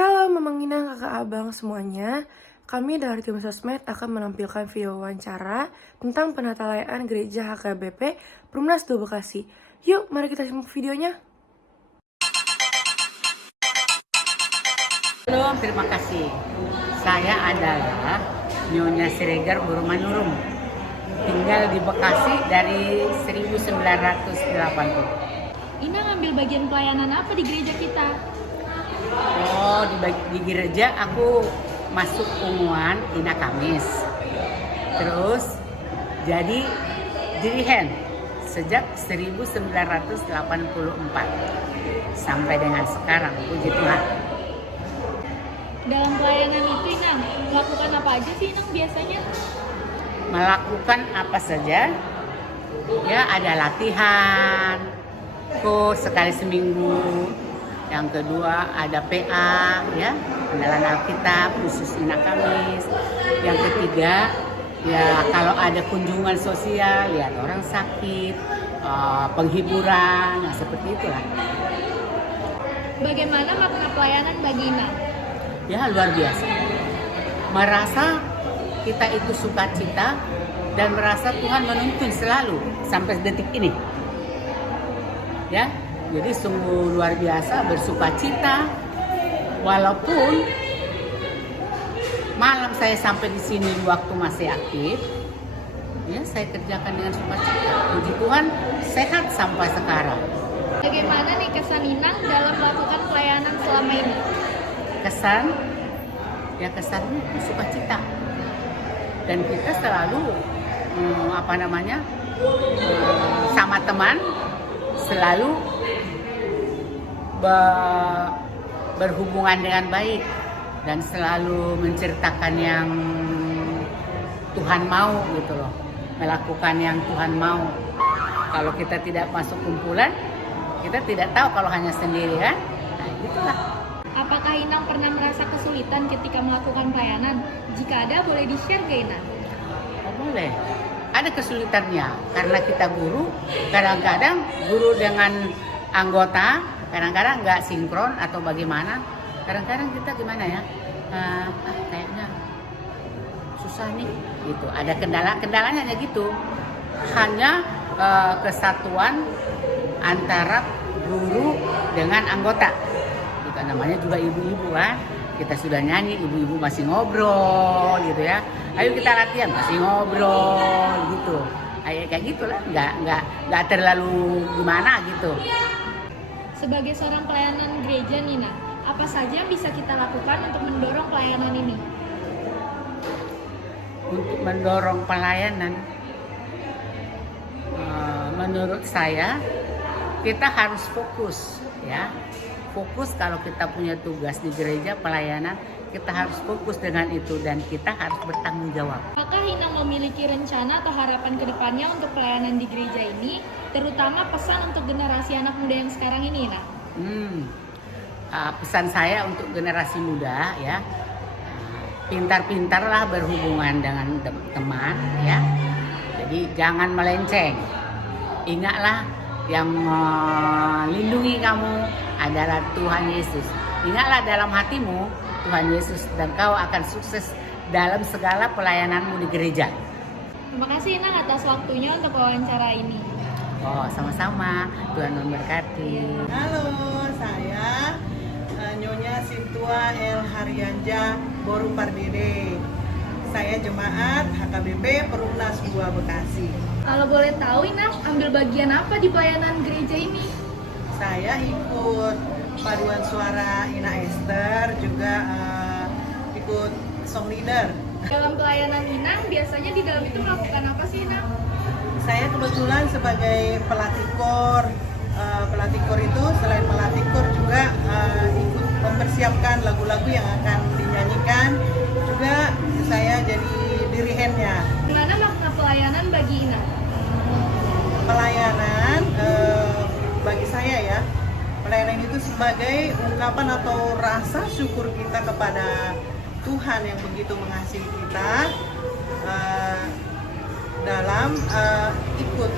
Shalom Mamang Inang, kakak abang semuanya. Kami dari tim sosmed akan menampilkan video wawancara tentang penatalayaan gereja HKBP Perumnas 2 Bekasi. Yuk, mari kita simak videonya. Halo, terima kasih. Saya adalah Nyonya Siregar Burumanurum. Tinggal di Bekasi dari 1980. Ina ngambil bagian pelayanan apa di gereja kita? Oh, di gereja aku masuk unguan Ina Kamis. Terus jadi dirihen sejak 1984 sampai dengan sekarang. Puji Tuhan. Dalam pelayanan itu Inang, melakukan apa aja sih Inang biasanya? Melakukan apa saja? Ya, ada latihan, kurs sekali seminggu. Yang kedua ada PA, ya, pengenalan Alkitab khusus Ina Kamis. Yang ketiga, ya kalau ada kunjungan sosial, lihat orang sakit, penghiburan, nah seperti itulah. Bagaimana makna pelayanan bagi Inang? Ya luar biasa. Merasa kita itu sukacita dan merasa Tuhan menuntun selalu sampai detik ini. Ya, jadi sungguh luar biasa, bersukacita. Walaupun malam saya sampai di sini waktu masih aktif, ya saya kerjakan dengan sukacita. Puji Tuhan, sehat sampai sekarang. Bagaimana nih kesan Inang dalam melakukan pelayanan selama ini? Kesannya sukacita. Dan kita selalu sama teman selalu berhubungan dengan baik dan selalu menceritakan yang Tuhan mau gitu loh, melakukan yang Tuhan mau. Kalau kita tidak masuk kumpulan, kita tidak tahu kalau hanya sendiri kan. Nah itulah. Apakah Inang pernah merasa kesulitan ketika melakukan pelayanan? Jika ada, boleh di-share ke Inang? Oh, boleh. Ada kesulitannya karena kita guru, kadang-kadang guru dengan anggota, kadang-kadang nggak sinkron atau bagaimana. Kadang-kadang kita gimana ya, kayaknya susah nih, gitu. Ada kendalanya hanya gitu. Hanya kesatuan antara guru dengan anggota. Kita namanya juga ibu-ibu kan. Kita sudah nyanyi, ibu-ibu masih ngobrol gitu ya. Ayo kita latihan, masih ngobrol gitu. Kayak gitulah, nggak terlalu gimana gitu. Sebagai seorang pelayanan gereja Nina, apa saja yang bisa kita lakukan untuk mendorong pelayanan ini? Untuk mendorong pelayanan, menurut saya kita harus fokus ya. Fokus kalau kita punya tugas di gereja pelayanan, kita harus fokus dengan itu dan kita harus bertanggung jawab. Apakah Inang memiliki rencana atau harapan ke depannya untuk pelayanan di gereja ini, terutama pesan untuk generasi anak muda yang sekarang ini, Inang? Pesan saya untuk generasi muda ya, pintar-pintarlah berhubungan dengan teman ya. Jadi jangan melenceng. Ingatlah yang melindungi kamu adalah Tuhan Yesus. Ingatlah dalam hatimu Tuhan Yesus dan kau akan sukses dalam segala pelayananmu di gereja. Terima kasih Inang atas waktunya untuk wawancara ini. Oh, sama-sama. Tuhan memberkati. Halo, saya Nyonya Sintua El Haryanja Boru Pardede. Saya jemaat HKBP Perumnas 2 Bekasi. Kalau boleh tahu Inang, ambil bagian apa di pelayanan gereja ini? Saya ikut paduan suara Ina Esther, juga ikut song leader. Dalam pelayanan Inang, biasanya di dalam itu melakukan apa sih Inang? Saya kebetulan sebagai pelatih kor. Pelatih kor itu selain melatih kor juga ikut mempersiapkan lagu-lagu yang akan dinyanyikan. Juga saya jadi dirihennya. Gimana makna pelayanan bagi Inang? Pelayanan bagi saya ya, pelayanan itu sebagai ungkapan atau rasa syukur kita kepada Tuhan yang begitu mengasihi kita dalam ikut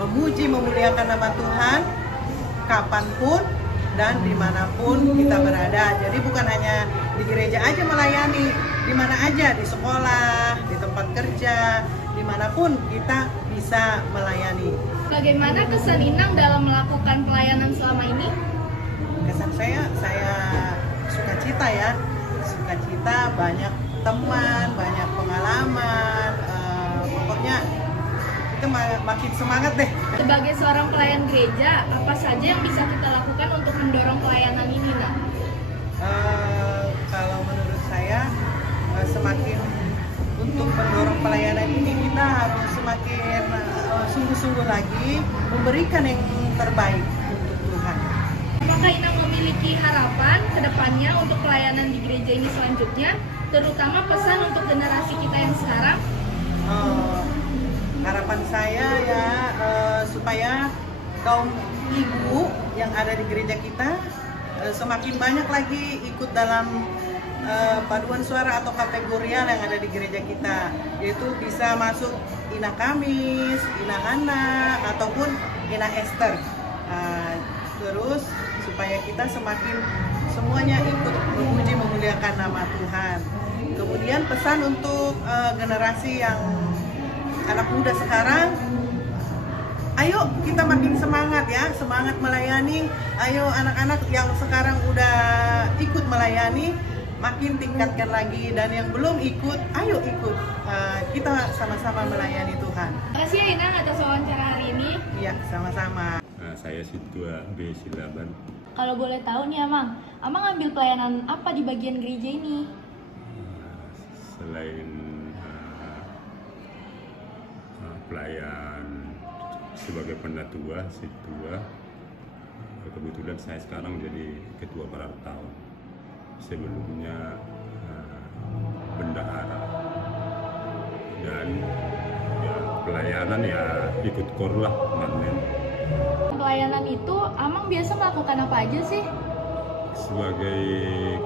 memuji memuliakan nama Tuhan kapanpun dan dimanapun kita berada. Jadi bukan hanya di gereja aja melayani, di mana aja, di sekolah, di tempat kerja, dimanapun kita bisa melayani. Bagaimana kesan Inang dalam melakukan pelayanan selama ini? Kesan saya sukacita ya, sukacita, banyak teman, banyak pengalaman, pokoknya kita makin semangat deh. Sebagai seorang pelayan gereja, apa saja yang bisa kita lakukan untuk mendorong pelayanan ini, Nak? Kalau menurut saya semakin untuk mendorong pelayanan ini kita harus semakin sungguh-sungguh lagi memberikan yang terbaik untuk Tuhan. Apakah Inang memiliki harapan ke depannya untuk pelayanan di gereja ini selanjutnya, terutama pesan untuk generasi kita yang sekarang? Harapan saya ya supaya kaum ibu yang ada di gereja kita semakin banyak lagi ikut dalam paduan suara atau kategorial yang ada di gereja kita, yaitu bisa masuk Ina Kamis, Ina Hana, ataupun Ina Esther. Terus supaya kita semakin semuanya ikut memuji memuliakan nama Tuhan. Kemudian pesan untuk generasi yang anak muda sekarang, ayo kita makin semangat ya, semangat melayani. Ayo anak-anak yang sekarang udah ikut melayani, makin tingkatkan lagi, dan yang belum ikut, ayo ikut. Kita sama-sama melayani Tuhan. Terima kasih ya Inang atas wawancara hari ini. Iya, sama-sama. Saya Situa B. Silaban. Kalau boleh tahu nih Amang ambil pelayanan apa di bagian gereja ini? Selain pelayan sebagai penatua, Situa, kebetulan saya sekarang jadi ketua Parartau. Sebelumnya bendahara, dan ya pelayanan ya ikut kor lah, manen. Pelayanan itu Amang biasa melakukan apa aja sih? Sebagai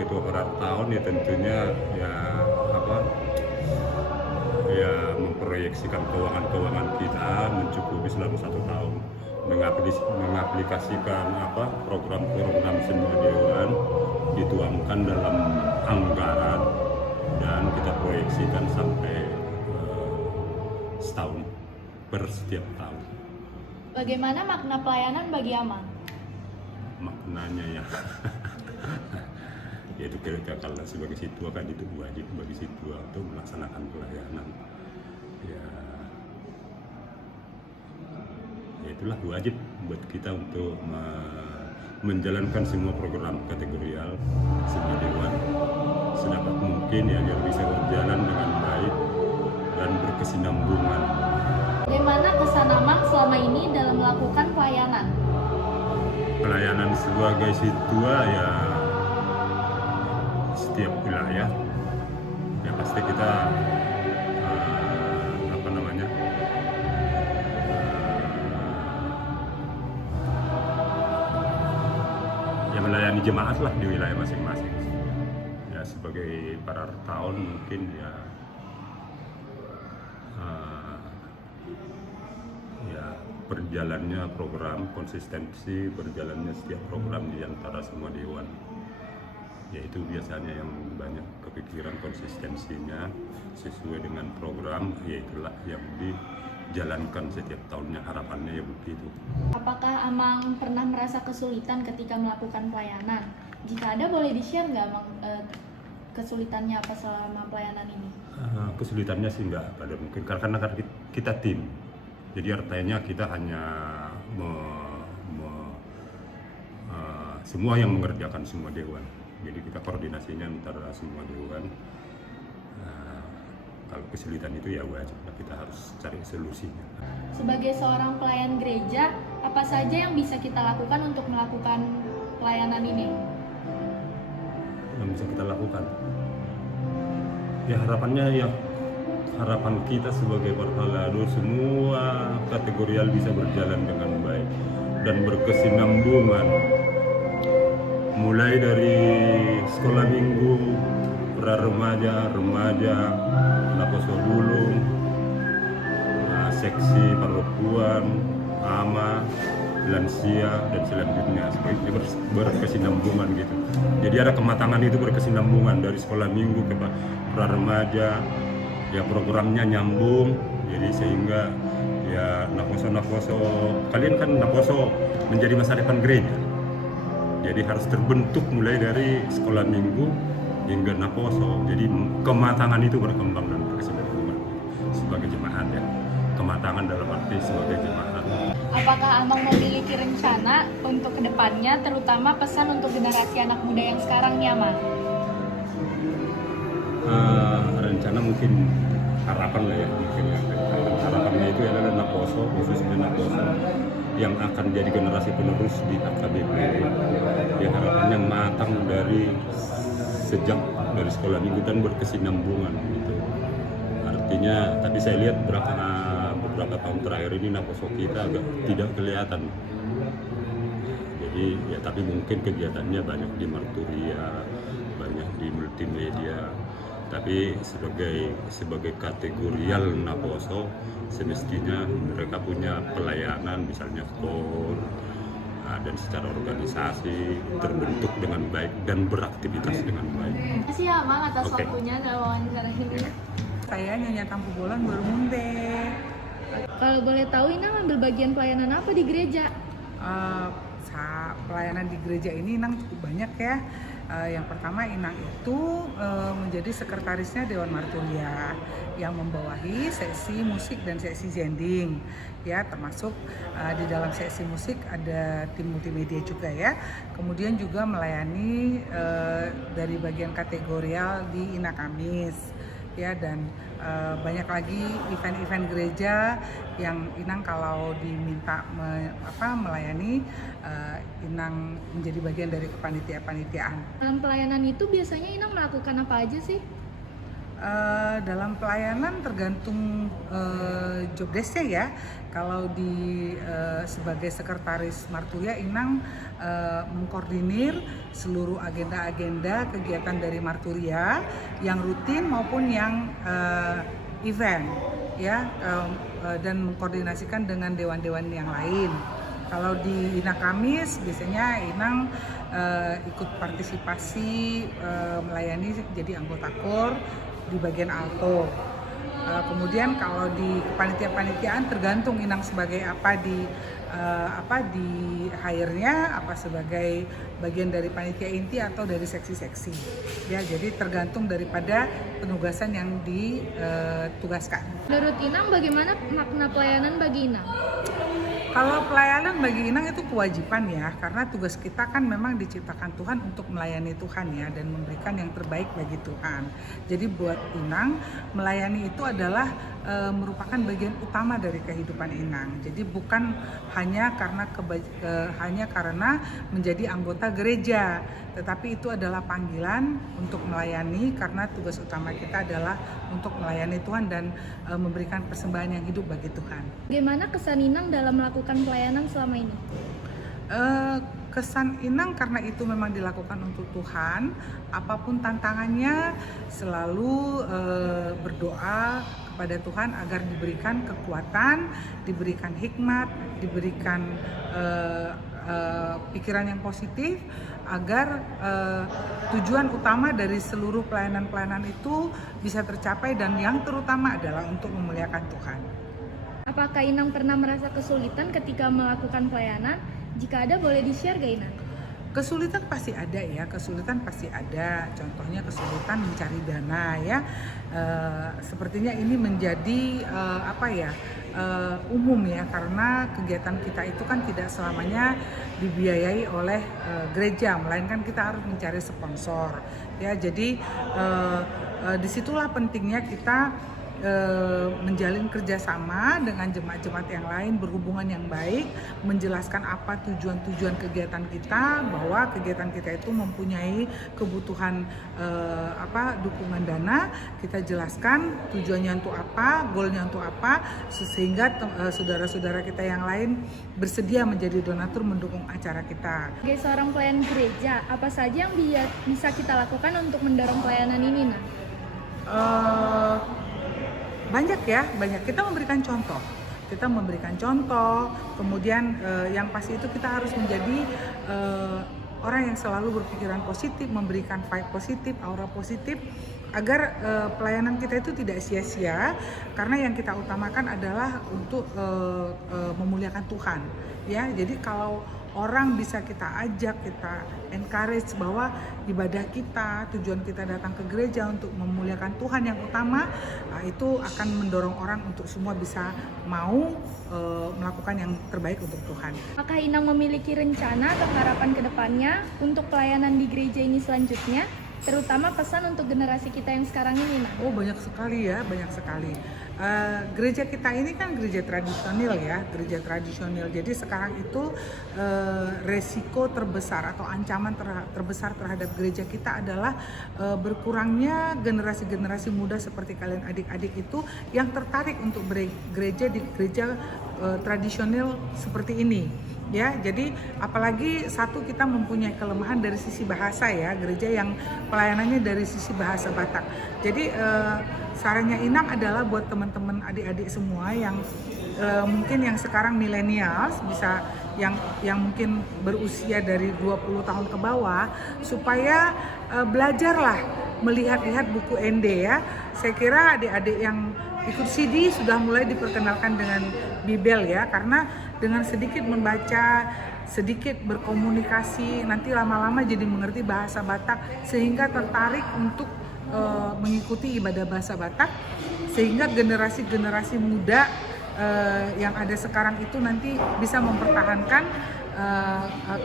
ketua Parartau ya tentunya ya memproyeksikan keuangan kita mencukupi selama 1 tahun, mengaplikasikan program-program semua dewan dituangkan dalam anggaran dan kita proyeksikan sampai setahun per setiap tahun. Bagaimana makna pelayanan bagi Amang? Maknanya ya yaitu kalau sebagai situa kan itu wajib bagi situa untuk melaksanakan pelayanan ya, itulah wajib buat kita untuk menjalankan semua program kategorial semua dewan sedapat mungkin ya, agar bisa berjalan dengan baik dan berkesinambungan. Bagaimana kesan Amang selama ini dalam melakukan pelayanan? Pelayanan sebagai situa ya, setiap wilayah ya pasti kita ya melayani jemaat lah di wilayah masing-masing ya. Sebagai Parartau mungkin ya berjalannya program, konsistensi berjalannya setiap program di antara semua dewan, yaitu biasanya yang banyak kepikiran konsistensinya sesuai dengan program, yaitulah yang dijalankan setiap tahunnya, harapannya ya begitu. Apakah Amang pernah merasa kesulitan ketika melakukan pelayanan? Jika ada, boleh di-share nggak Amang kesulitannya apa selama pelayanan ini? Kesulitannya sih nggak pada mungkin karena kita tim, jadi artinya kita hanya semua yang mengerjakan semua dewan. Jadi kita koordinasinya antara semua dewan. Kalau kesulitan itu ya wajib kita harus cari solusinya. Sebagai seorang pelayan gereja, apa saja yang bisa kita lakukan untuk melakukan pelayanan ini? Yang bisa kita lakukan? Ya harapan kita sebagai Partalado semua kategorial bisa berjalan dengan baik dan berkesinambungan. Mulai dari sekolah minggu, pra-remaja, remaja, Laposo Dulung, seksi perempuan, ama, lansia dan selanjutnya, sebaiknya berkesinambungan gitu. Jadi ada kematangan itu berkesinambungan dari sekolah minggu ke pra remaja, ya programnya nyambung, jadi sehingga ya naposo kalian kan naposo menjadi masa depan gereja. Jadi harus terbentuk mulai dari sekolah minggu hingga naposo. Jadi kematangan itu berkembang dan berkesinambungan sebagai jemaat ya. Kematangan dalam arti sebagai jemaat. Apakah Amang memiliki rencana untuk kedepannya, terutama pesan untuk generasi anak muda yang sekarang nih Amang? Rencana mungkin harapan lah ya, mungkin ya. Harapannya itu adalah naposo, khususnya naposo yang akan jadi generasi penerus di AKBP. Ya harapannya matang dari sejak dari sekolah minggu dan berkesinambungan gitu. Artinya, tapi saya lihat beberapa tahun terakhir ini naposo kita agak tidak kelihatan. Jadi ya tapi mungkin kegiatannya banyak di Marturia, banyak di multimedia. Tapi sebagai kategorial naposo semestinya mereka punya pelayanan misalnya KOR dan secara organisasi terbentuk dengan baik dan beraktivitas dengan baik. Terima kasih ya Amang atas Oke. waktunya dalam wawancara ini. Saya Nyonya Tampu Bolan Bermunde. Kalau boleh tahu Inang ambil bagian pelayanan apa di gereja? Pelayanan di gereja ini Inang cukup banyak ya. Yang pertama Inang itu menjadi sekretarisnya Dewan Marturia yang membawahi sesi musik dan sesi zending ya, termasuk di dalam sesi musik ada tim multimedia juga ya. Kemudian juga melayani dari bagian kategorial di Ina Kamis ya, dan banyak lagi event-event gereja yang Inang kalau diminta melayani, Inang menjadi bagian dari kepanitiaan. Dalam pelayanan itu biasanya Inang melakukan apa aja sih? Dalam pelayanan tergantung job desk-nya ya. Kalau sebagai sekretaris Marturia, Inang mengkoordinir seluruh agenda-agenda kegiatan dari Marturia yang rutin maupun yang event ya, dan mengkoordinasikan dengan dewan-dewan yang lain. Kalau di Ina Kamis biasanya Inang ikut partisipasi melayani jadi anggota KOR di bagian alto. Kemudian kalau di kepanitiaan tergantung Inang sebagai apa di hire-nya, apa sebagai bagian dari panitia inti atau dari seksi-seksi. Ya, jadi tergantung daripada penugasan yang ditugaskan. Menurut Inang bagaimana makna pelayanan bagi Inang? Kalau pelayanan bagi Inang itu kewajiban ya, karena tugas kita kan memang diciptakan Tuhan untuk melayani Tuhan ya, dan memberikan yang terbaik bagi Tuhan. Jadi buat Inang, melayani itu adalah merupakan bagian utama dari kehidupan Inang. Jadi bukan hanya karena menjadi anggota gereja, tetapi itu adalah panggilan untuk melayani, karena tugas utama kita adalah untuk melayani Tuhan dan memberikan persembahan yang hidup bagi Tuhan. Bagaimana kesan Inang dalam melakukan pelayanan selama ini? Kesan Inang karena itu memang dilakukan untuk Tuhan, apapun tantangannya selalu berdoa kepada Tuhan agar diberikan kekuatan, diberikan hikmat, diberikan pikiran yang positif, agar tujuan utama dari seluruh pelayanan-pelayanan itu bisa tercapai, dan yang terutama adalah untuk memuliakan Tuhan. Apakah Inang pernah merasa kesulitan ketika melakukan pelayanan? Jika ada, boleh di-share gak Inang? Kesulitan pasti ada ya, kesulitan pasti ada. Contohnya kesulitan mencari dana ya. Sepertinya ini menjadi umum ya, karena kegiatan kita itu kan tidak selamanya dibiayai oleh gereja, melainkan kita harus mencari sponsor ya. Jadi disitulah pentingnya kita menjalin kerjasama dengan jemaat-jemaat yang lain, berhubungan yang baik, menjelaskan apa tujuan-tujuan kegiatan kita, bahwa kegiatan kita itu mempunyai kebutuhan dukungan dana. Kita jelaskan tujuannya untuk apa, goalnya untuk apa, sehingga saudara-saudara kita yang lain bersedia menjadi donatur mendukung acara kita. Sebagai seorang pelayan gereja, apa saja yang bisa kita lakukan untuk mendorong pelayanan ini, Nah? Banyak ya, banyak. Kita memberikan contoh. kita memberikan contoh, kemudian yang pasti itu kita harus menjadi orang yang selalu berpikiran positif, memberikan vibe positif, aura positif, agar pelayanan kita itu tidak sia-sia, karena yang kita utamakan adalah untuk memuliakan Tuhan. Ya, jadi kalau orang bisa kita ajak, kita encourage bahwa ibadah kita, tujuan kita datang ke gereja untuk memuliakan Tuhan yang utama, itu akan mendorong orang untuk semua bisa mau melakukan yang terbaik untuk Tuhan. Apakah Inang memiliki rencana atau harapan ke depannya untuk pelayanan di gereja ini selanjutnya? Terutama pesan untuk generasi kita yang sekarang ini, Nak. Oh, banyak sekali ya, banyak sekali. Gereja kita ini kan gereja tradisional ya, gereja tradisional. Jadi sekarang itu resiko terbesar atau ancaman terbesar terhadap gereja kita adalah berkurangnya generasi-generasi muda seperti kalian adik-adik itu yang tertarik untuk gereja di gereja tradisional seperti ini. Ya, jadi apalagi satu, kita mempunyai kelemahan dari sisi bahasa ya, gereja yang pelayanannya dari sisi bahasa Batak. Jadi sarannya Inang adalah buat teman-teman adik-adik semua yang mungkin yang sekarang milenials, bisa yang mungkin berusia dari 20 tahun ke bawah, supaya belajarlah melihat-lihat buku ND ya. Saya kira adik-adik yang ikut CD sudah mulai diperkenalkan dengan Bibel ya, karena dengan sedikit membaca, sedikit berkomunikasi, nanti lama-lama jadi mengerti bahasa Batak, sehingga tertarik untuk mengikuti ibadah bahasa Batak, sehingga generasi-generasi muda yang ada sekarang itu nanti bisa mempertahankan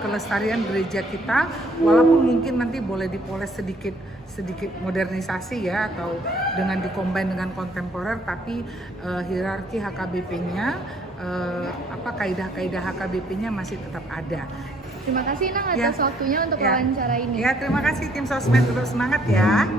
kelestarian gereja kita, walaupun mungkin nanti boleh dipoles sedikit modernisasi ya, atau dengan dikombin dengan kontemporer, tapi hierarki HKBP-nya, kaidah-kaidah HKBP-nya masih tetap ada. Terima kasih, Inang, atas waktunya untuk wawancara ini. Ya, terima kasih tim Sosmed, tetap semangat ya.